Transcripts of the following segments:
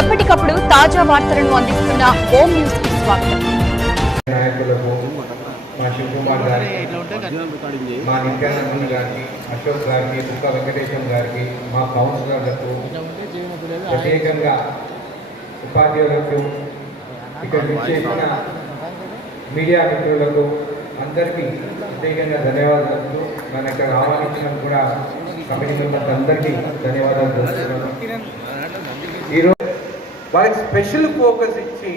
ఎప్పటికప్పుడు తాజా వార్తలను అందిస్తున్న ఓం న్యూస్కి స్వాగతం. నాయకులకు మా శివకుమార్ గారికి మా నిత్యానందన్ గారికి అశోక్ గారికి దుర్గా వెంకటేశం గారికి మా కౌన్సిలర్లకు ప్రత్యేకంగా ఉపాధ్యాయులకు ఇక్కడ చేసిన మీడియా మిత్రులకు అందరికీ ప్రత్యేకంగా ధన్యవాదాలు మన ఇక్కడ ఆహ్వానించడం కూడా కమిటీ మెంబర్స్ అందరికీ ధన్యవాదాలు తెలుస్తున్నాను ఈరోజు వాళ్ళకి స్పెషల్ ఫోకస్ ఇచ్చి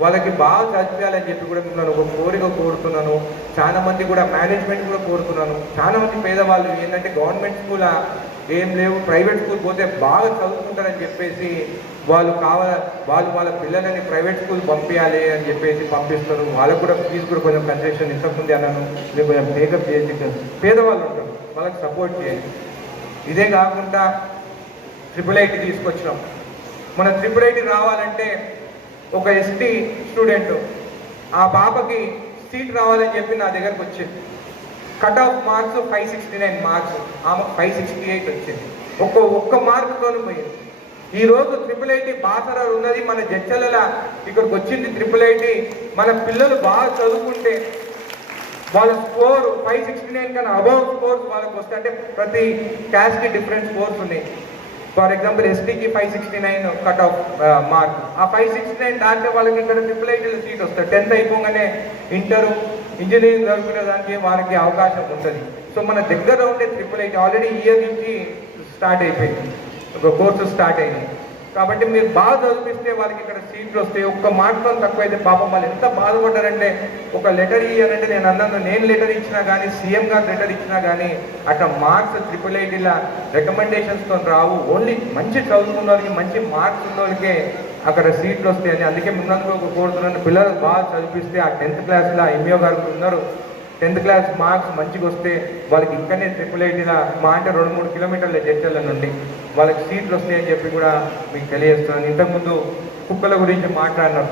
వాళ్ళకి బాగా చదివించాలని చెప్పి కూడా మిమ్మల్ని ఒక కోరిక కోరుతున్నాను. చాలా మంది కూడా మేనేజ్మెంట్ కూడా కోరుతున్నాను. చాలా మంది పేదవాళ్ళు ఏంటంటే గవర్నమెంట్ స్కూల్ ఏం లేవు. ప్రైవేట్ స్కూల్ పోతే బాగా చదువుకుంటారని చెప్పేసి వాళ్ళు కావాల వాళ్ళు వాళ్ళ పిల్లలని ప్రైవేట్ స్కూల్ పంపించాలి అని చెప్పేసి పంపిస్తారు. వాళ్ళకు కూడా ఫీజు కూడా కొంచెం కన్సెషన్ ఇంతకుముందు అన్నాను. మీరు కొంచెం మేకప్ చేసి పేదవాళ్ళు ఉంటారు. వాళ్ళకి సపోర్ట్ చేయండి. ఇదే కాకుండా ట్రిపుల్ ఐటీ తీసుకొచ్చినాం. మన ట్రిపుల్ ఐటీ రావాలంటే ఒక ఎస్టీ స్టూడెంట్ ఆ పాపకి సీట్ రావాలని చెప్పి నా దగ్గరకు వచ్చింది. Cut off marks five sixty nine marks ఆమె ఫైవ్ సిక్స్టీ ఎయిట్ వచ్చింది. ఒక్క ఒక్క మార్క్తో పోయింది. ఈరోజు ట్రిపుల్ ఐటీ బాసర ఉన్నది మన జడ్చల ఇక్కడికి వచ్చింది ట్రిపుల్ ఐటీ మన పిల్లలు బాగా చదువుకుంటే వాళ్ళ స్కోర్ ఫైవ్ సిక్స్టీ నైన్ కన్నా అబౌవ్ స్కోర్స్ వాళ్ళకి వస్తే అంటే ప్రతి క్యాస్ట్కి డిఫరెంట్ స్కోర్స్ ఉన్నాయి. ఫర్ ఎగ్జాంపుల్ ఎస్టీకి five sixty nine cut off mark ఆ ఫైవ్ సిక్స్టీ నైన్ దాంట్లో వాళ్ళకి ఇక్కడ ట్రిపుల్ ఐటీలో సీట్ వస్తుంది టెన్త్ అయిపోగానే ఇంటరు ఇంజనీరింగ్ చదువుకునే దానికి వారికి అవకాశం ఉంటుంది. సో మన దగ్గర ఉండే ట్రిపుల్ ఐటీ ఆల్రెడీ ఇయర్ నుంచి స్టార్ట్ అయిపోయింది. ఒక కోర్సు స్టార్ట్ అయినాయి కాబట్టి మీరు బాగా చదివిస్తే వాళ్ళకి ఇక్కడ సీట్లు వస్తాయి. ఒక్క మార్క్తో తక్కువ అయితే పాపం వాళ్ళు ఎంత బాధపడ్డారంటే ఒక లెటర్ ఇయ్యాలంటే నేను అన్నాను నేను లెటర్ ఇచ్చినా కానీ సీఎం గారు లెటర్ ఇచ్చినా కానీ అట్లా మార్క్స్ ట్రిపుల్ ఐటీల రికమెండేషన్స్తో రావు. ఓన్లీ మంచి చదువుకున్న వాళ్ళకి మంచి మార్క్స్ ఉన్న వాళ్ళకే అక్కడ సీట్లు వస్తాయని అందుకే మిమ్మల్ని కోరుతున్నాను పిల్లలు బాగా చదివిస్తే ఆ టెన్త్ క్లాస్లో ఎంఈఓ గారు ఉన్నారు. టెన్త్ క్లాస్ మార్క్స్ మంచిగా వస్తే వాళ్ళకి ఇంకనే ట్రిపుల్ ఐటీలా మా అంటే రెండు మూడు కిలోమీటర్ల జడ్చల నుండి వాళ్ళకి సీట్లు వస్తాయని చెప్పి కూడా మీకు తెలియజేస్తున్నాను. ఇంతకుముందు కుక్కల గురించి మాట్లాడినారు.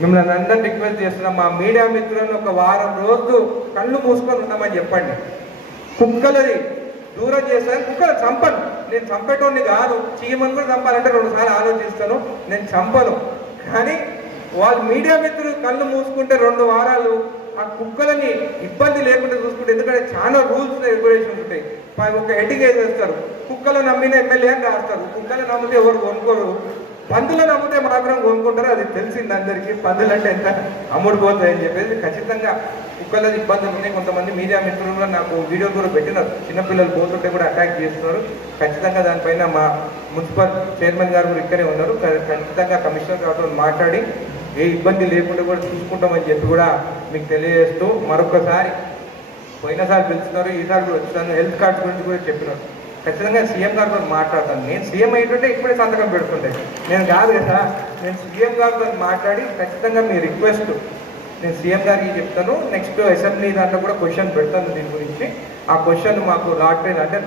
మిమ్మల్ని అందరిని రిక్వెస్ట్ చేస్తున్నాం మా మీడియా మిత్రులను ఒక వారం రోజులు కళ్ళు మూసుకొని ఉన్నామని చెప్పండి. కుక్కలది దూరం చేస్తాను కుక్కలు చంపను. నేను చంపేటోడిని కాదు చీమని కూడా చంపాలంటే రెండుసార్లు ఆలోచిస్తాను. నేను చంపను. కానీ వాళ్ళు మీడియా మిత్రులు కళ్ళు మూసుకుంటే రెండు వారాలు కుక్కలని ఇబ్బంది లేకుండా చూసుకుంటే ఎందుకంటే చాలా రూల్స్ రెగ్యులేషన్స్ ఉంటాయి. ఒక హెడ్డింగ్ వేసేస్తారు కుక్కలు నమ్మిన ఎమ్మెల్యే అని రాస్తారు. కుక్కలు నమ్మితే ఎవరు కొనుక్కోరు? పందులు నమ్మితే మాత్రం కొనుక్కుంటారు. అది తెలిసింది అందరికీ. పందులు అంటే ఎంత అమ్ముడు పోతాయని చెప్పేసి ఖచ్చితంగా కుక్కల ఇబ్బందులు ఉన్నాయి. కొంతమంది మీడియా మిత్రులు నాకు వీడియో కూడా పెట్టినారు. చిన్నపిల్లలు పోతుంటే కూడా అటాక్ చేస్తున్నారు. ఖచ్చితంగా దానిపైన మా మున్సిపల్ చైర్మన్ గారు కూడా ఇక్కడే ఉన్నారు. ఖచ్చితంగా కమిషనర్ గారితో మాట్లాడి ఏ ఇబ్బంది లేకుండా కూడా చూసుకుంటామని చెప్పి కూడా మీకు తెలియజేస్తూ మరొకసారి పోయినసారి పిలుస్తున్నారు ఈసారి కూడా వచ్చాను హెల్త్ కార్డ్స్ గురించి కూడా చెప్పినారు. ఖచ్చితంగా సీఎం గారితో మాట్లాడతాను నేను సీఎం అయ్యేటంటే ఇప్పుడే సంతకం పెడుతుంటే నేను కాదు కదా నేను సీఎం గారితో మాట్లాడి ఖచ్చితంగా మీ రిక్వెస్ట్ నేను సీఎం గారికి చెప్తాను. నెక్స్ట్ అసెంబ్లీ దాంట్లో కూడా క్వశ్చన్ పెడతాను దీని గురించి. ఆ క్వశ్చన్ మాకు లాటరీ అంటే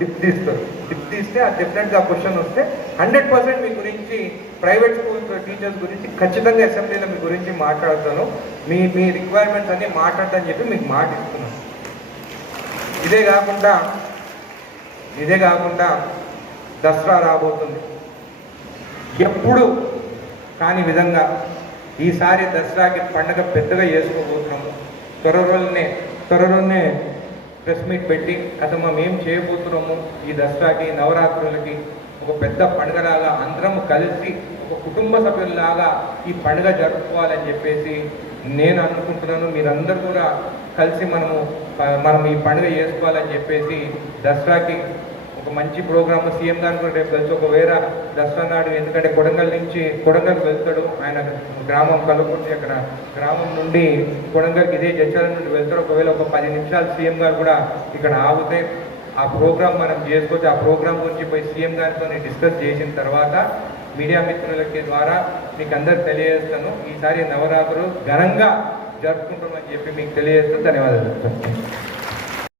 డిప్ తీస్తారు డిప్ తీస్తే ఆ డెఫినెట్గా క్వశ్చన్ వస్తే హండ్రెడ్ పర్సెంట్ మీ గురించి ప్రైవేట్ స్కూల్స్ టీచర్స్ గురించి ఖచ్చితంగా అసెంబ్లీలో మీ గురించి మాట్లాడతాను. మీ మీ రిక్వైర్మెంట్స్ అన్నీ మాట్లాడతాను చెప్పి మీకు మాట ఇస్తున్నాను. ఇదే కాకుండా ఇదే కాకుండా దసరా రాబోతుంది. ఎప్పుడు కాని విధంగా ఈసారి దసరాకి పండగ పెద్దగా చేసుకోబోతున్నాము. త్వరలోనే త్వరలోనే ప్రెస్ మీట్ పెట్టి అసలు మనం ఏం చేయబోతున్నాము ఈ దసరాకి నవరాత్రులకి? ఒక పెద్ద పండుగలాగా అందరం కలిసి ఒక కుటుంబ సభ్యుల్లాగా ఈ పండుగ జరుపుకోవాలని చెప్పేసి నేను అనుకుంటున్నాను. మీరందరూ కూడా కలిసి మనము మనం ఈ పండుగ చేసుకోవాలని చెప్పేసి దసరాకి ఒక మంచి ప్రోగ్రామ్ సీఎం గారు కూడా రేపు కలిసి ఒకవేళ దసరా నాడు ఎందుకంటే కొడంగల్ నుంచి కొడంగల్ వెళ్తాడు. ఆయన గ్రామం కలుపుకుంటే అక్కడ గ్రామం నుండి కొడంగల్కి ఇదే జడ్చల నుండి వెళ్తాడు. ఒకవేళ ఒక పది నిమిషాలు సీఎం గారు కూడా ఇక్కడ ఆగితే ఆ ప్రోగ్రామ్ మనం చేసుకోవచ్చు. ఆ ప్రోగ్రామ్ గురించి పోయి సీఎం గారితో డిస్కస్ చేసిన తర్వాత మీడియా మిత్రులకి ద్వారా మీకు అందరికి తెలియజేస్తాను. ఈసారి నవరాత్రులు ఘనంగా జరుపుకుంటామని చెప్పి మీకు తెలియజేస్తూ ధన్యవాదాలు.